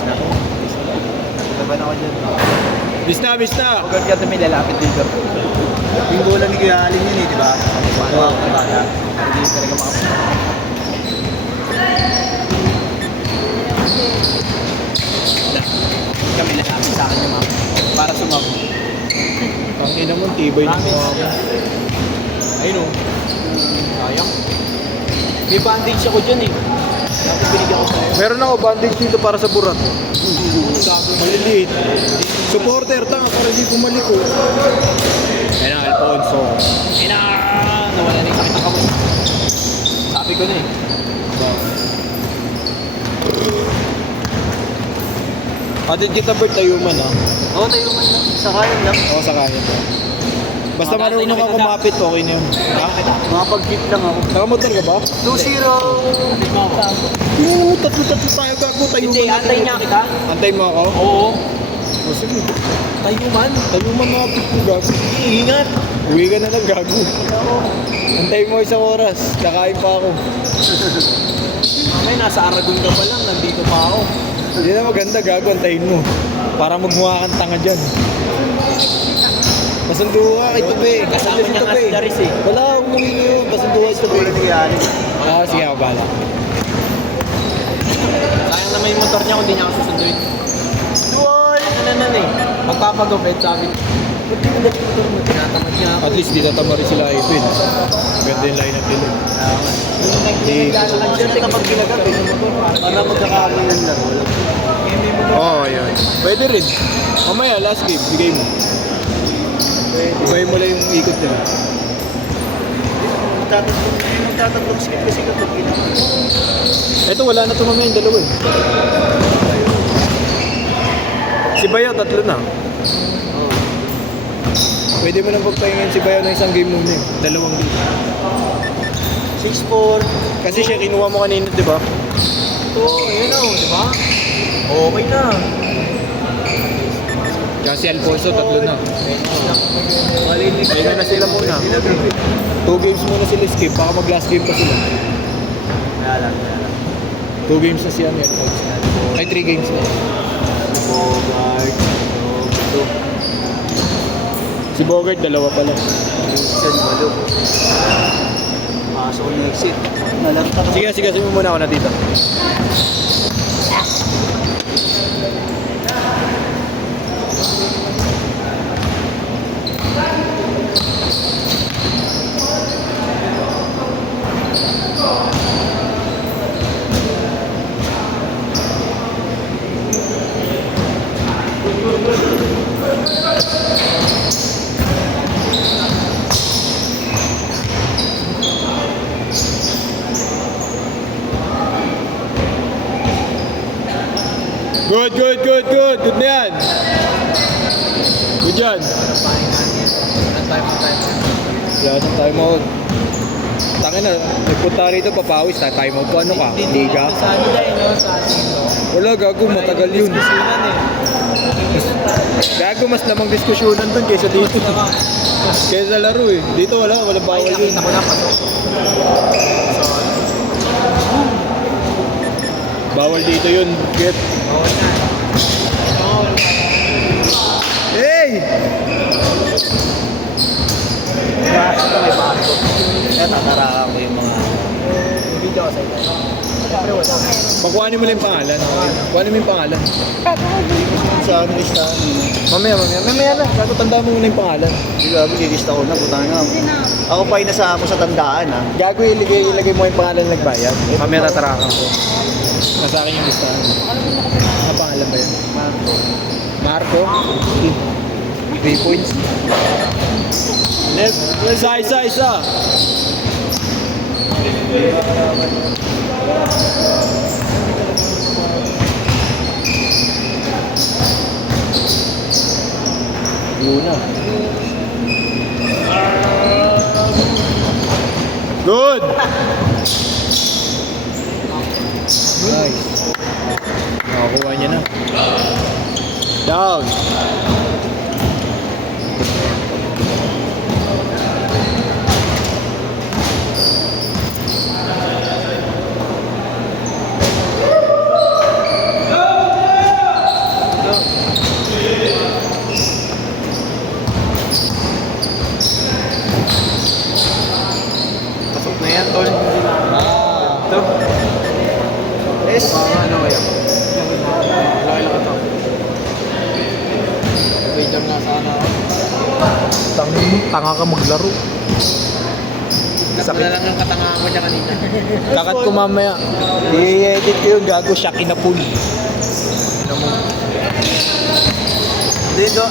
Bukas na. Laban ako dyan. Miss na, miss na. Huwag ka may lalapit dito. Yung bola ni Kuya Alin yun eh, di ba? Paano ako bata? Hindi talaga makapunta. Kami lalapit sa akin yung mama. Para sumabot. Ang ina mo, tibay na mo ako. Ayun o. Sayang. May bandage ako dyan eh. Dapat binigyan ko sa'yo. Meron ako bandage dito para sa burat. Maliliit. Supporter, tanga para di bumalik ko. Ayun na, Alfonso. Nawala na yung sakit ang kamay. Sabi ko na eh. Atid kita Bert, tayo man ah. Oo, tayo man lang. Sa kayan lang. Oo, sa kanya to. Basta marunong ka kumapit, okay na yun. Ha? Makapag-hit lang ako. Nakamotor ka ba? 2-0. Oo, tatlo-tatlo tayo gago. Tayo Hindi, man. antay niya kita. Antay mo ako? Oo. O sige. Tayo man. Tayo man nakapit ko gago. Iingat. Uwi ka na lang gago. Antay mo isang oras. Kakain pa ako. Mamaya nasa Aragon ka pa lang. Nandito pa ako. Hindi na maganda gago. Antayin mo. Para magmukha kang tanga dyan. Pasundo ka kay Tobe. Kasama niya nga si Daris eh. Wala, umuwi ko yun. Pasundo ka kay Tobe. Ah, sige ako bala. Sayang naman yung motor niya kung di niya ako susunduin. Ano na eh. Magpapagupit sabi. Ba't di mo dati motor mo? Tinatamad niya ako. At least di tatama rin sila Ipin. Ganda yung line up nila. Ang siyempre kapag ginagat eh. Para magkakaroon ng laro. Oo, yun. Pwede rin. Mamaya, last game. Bigay mo. Ibay mo lang yung ikot nila. Magtatatlong skip kasi kapag ginagat. Ito, wala na ito mamaya yung dalawa eh. Si Bayaw, tatlo na. Pwede mo nang pagpahingin si Bayaw ng isang game muna eh. Dalawang game. 6-4. Kasi siya kinuha mo kanina, di ba? Ito, ayun o, di ba? Okay na. Kasi Alfonso, tatlo na. Malinis Kaya na sila muna. 2 games muna sila skip. Baka mag-last game pa sila. Kaya lang. 2 games na siya meron. Ay, 3 games na. Bogart. Si Bogart, dalawa pala. San Malo. Pasok ko yung exit. Nalagta ka. Sige, sige mo muna ako na dito. Good, good, good, good. Good na yan. Good yan. Yan, time out. Tangin na, nagpunta rito, papawis. Time out pa, ano ka? Liga? Sa ano dahil, no? Sa Asino. Wala, gago, matagal yun. Diskusyunan eh. Gago, mas lamang diskusyonan dun kaysa dito. Kaysa laro eh. Dito wala, walang bawal Ay, yun. nakita ko na pasok. Bawal dito yun, get. Oo na. Oo. Hey! Baso na may baso. Kaya tatarakan ko yung mga video ko sa ito. Siyempre wala. Pakuhanin mo lang yung pangalan. Kuhanin mo yung pangalan. Sa ano listahan. Mamaya na. Gago, tandaan mo muna yung pangalan. Hindi gabi, lilista ko na. Putang na. Ako pa inasama mo sa tandaan ha. Gago, ilagay mo yung pangalan na nagbayad. Mamaya tatarakan ko. Nasa akin yung listahan. Ano pangalan ba yun? Marco. 3 points. Isa. Luna. Good! Nice. Nakakuha niya na. Down. dito. Yes. Ano kaya? Laki lang ito. Video nga sana ako. Tanga ka maglaro. Sakit na lang ang katangahan ko niya kanina. Kakat ko mamaya. I-edit ko yung gago siya kinapul. Dito,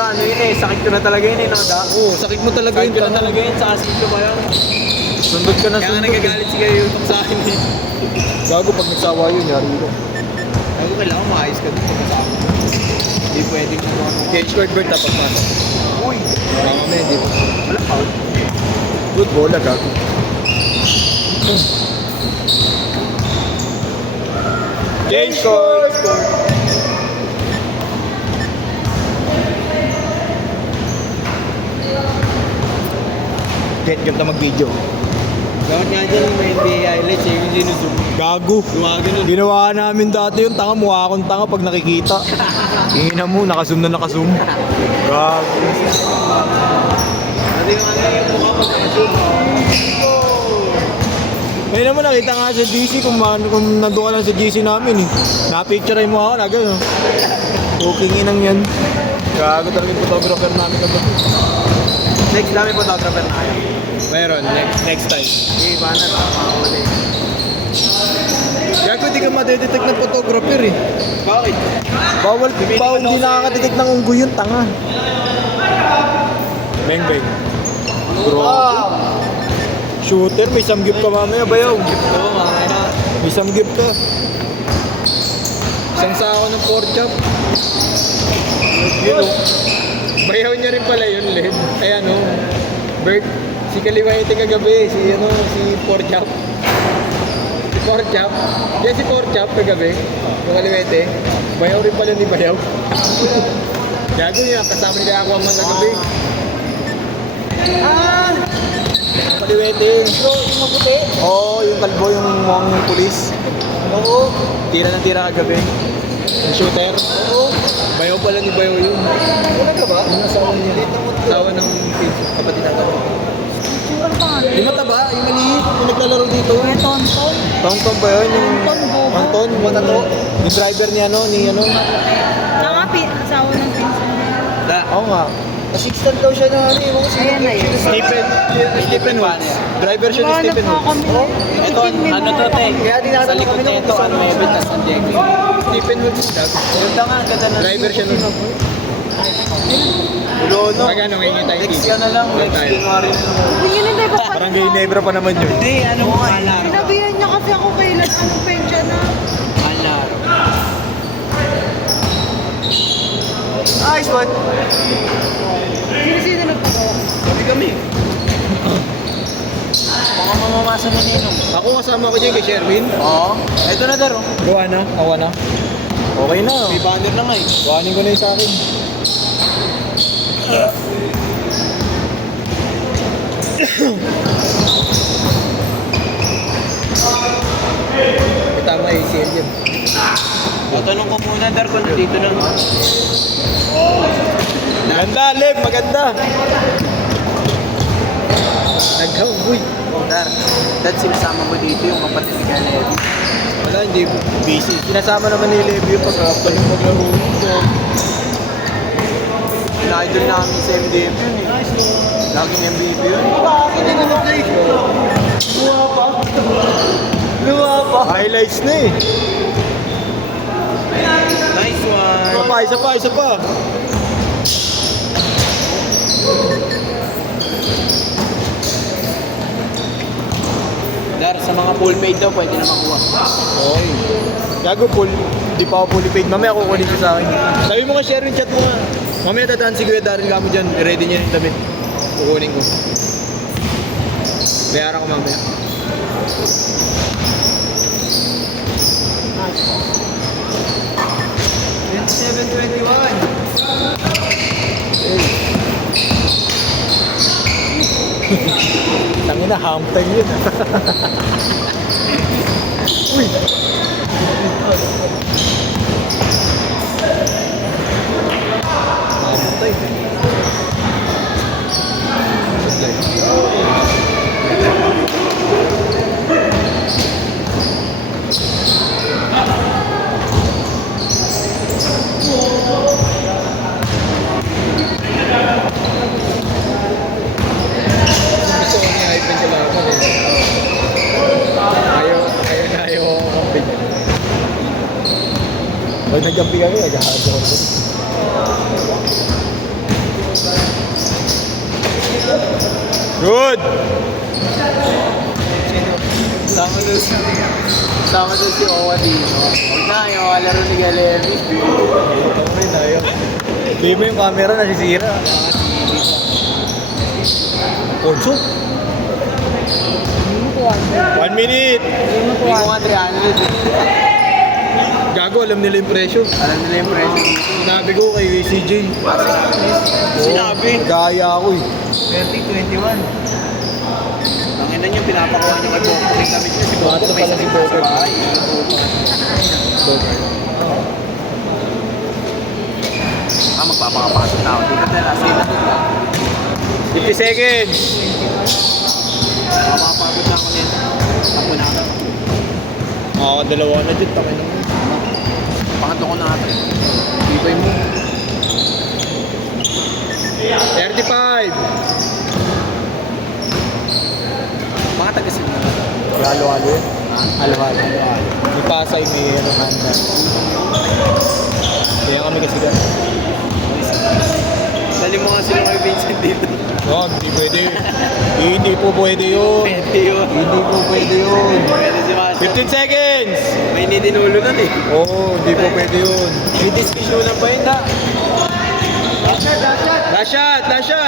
ano yun eh, sakit ko na talaga yun eh, no? Oo, sakit mo talaga Sakit yun. ko na talaga yun, sa asito ba yun? Sundot ka na Kaya nga sundot. nagagalit si kayo YouTube sa akin eh. Gago pag nagsawa yun, yari ko. Ay ko kailangan maayos ka dito kasama. Hindi pwedeng ano. Cage court bird tapos pasok. Uy! Tama mo hindi mo. Wala foul. Good bola, gago. Cage court! Get na mag-video. Gawin nga dyan yung may NBA highlights eh, yung sinuzoom. Gago. Gumagano. Ginawa namin dati yung tanga, mukha akong tanga pag nakikita. Hingin mo, nakasum na nakasum. Gago. Kasi yung ano yung mukha ko nakazoom. Ngayon naman nakita nga sa GC kung nandun ka lang sa GC namin eh. Na-picture mo ako na gano'n. Cooking inang yan. Gago talaga yung photographer namin kagabi. Next dami photographer na kayo. Meron, next time. Eh, banat. Makakamali. Gago, di ka madedetect ng photographer eh. Bakit? Bawal hindi nakakadetect ng unggoy yung tanga. Beng beng. Bro. Shooter, may samgip ka mamaya, bayaw. Oo, mamaya. May samgip ka. Isang sako ng pork chop. Yun o. Bayaw niya rin pala yun, Len. Ay ano, Bert, si Kaliwete kagabi, si pork chop. Si pork chop. Yan si pork chop kagabi. Yung Kaliwete. Bayaw rin pala ni Bayaw. Gago niya, kasama ni Kaya Aquaman kagabi. Kaliwete. Yung mabuti? Oo, yung kalbo, yung mukhang pulis. Oo. Tira na tira kagabi. Yung shooter. Oo. Bayaw pala ni Bayaw yun. Wala ka ba? Yung asawa niya. Asawa ng kapatid natin. Ano pangalan? Yung mataba, yung maliit, yung naglalaro dito. May tonton. Tonton ba yun? Yung Tonton, bobo. Anton, yung matato. Yung driver ni ano, Saka asawa ng pinsan niya. Da. Oo nga. Assistant daw siya na ano, yung Ayan na yun. Stephen Woods. Driver siya ni Hanap Stephen pa Woods. kami. Ito, ano to, te? Kaya dinadala Sa likod kami na ng ito, ano, Evan, tas ang Diego. Stephen Woods. Ganda nga, ganda na. Driver siya nun. Ulo, no? Magkano ngayon yung tayo Next ka na lang, next tayo. January na lang. Hindi yun hindi ba pa? Parang gay nebra pa naman yun. Hindi, ano mo, alaro. Sinabihan niya kasi ako kailan anong pensya na. Alaro. Nice one. Sino-sino nagpagawa? Kami. Baka mamamasa ni Ninong. Ako kasama ko dyan kay Sherwin. Oo. Ito na, Daro. Gawa na? Awa na? Okay na. May banner na nga eh. Kuhanin ko na yung sa akin. May tama ACL yun. Tatanong ko muna, Dar, kung nandito na. Maganda, Lev, maganda. Nagkabuy. Dar, dad, sinasama mo dito yung kapatid ni Kalevi. Wala, hindi busy. Sinasama naman ni Lev yung pag-rapta yung maglaro dito. Ina-idol namin sa MDF yun eh. Laging MVP yun. Hindi na mag-play. Luha pa. Luha pa. Highlights na eh. Nice one. Isa pa. Dar, sa mga full paid daw, pwede na makuha. Okay. Gago full. Hindi pa ako fully paid. Mamaya kukunin ko sa akin. Sabi mo nga, share yung chat mo nga. Mamaya dadaan si Kuya Daryl ka mo dyan. Ready niya yung damit. Kukunin ko. Bayaran ko mamaya. Tangina, half time yun. Uy! Half time. Pag nagkampi kami, nag-ahado ako. Good! Sama doon si Owa dito. Huwag na, yung kalaro ni Galevi. Okay na yun. Hindi mo yung camera nasisira. Ponso? 1 minute! Hindi ko nga 300. Gago, alam nila yung presyo. Alam nila yung presyo. Sinabi ko kay CJ. Sinabi? Gaya ako eh. 2021. Ang ina niyo, pinapakuha niyo kay Bobo. May damit niya si Bobo. Bato May pala si sakit Bobo. sa bahay. Magpapakapasok na ako. Di ka tala. Sila doon lang. 50 seconds! Mapapagod na ako nito. Ako na ako. Dalawa na dyan. Takay naman. Pangatlo ko na ata. Ibay mo. 35! Mga taga-sid na. Halo-halo yun. Halo-halo. May Pasay, may handa. Kaya kami kasi ka. Dali mo nga sila kay Vincent dito. No, hindi pwede. Hindi po pwede yun. Pwede yun. Hindi po pwede yun. Pwede si Master. 15 seconds! May nidinulo nun eh. Oo, hindi po pwede yun. May diskusyon na ba yun na? Last shot! Last shot!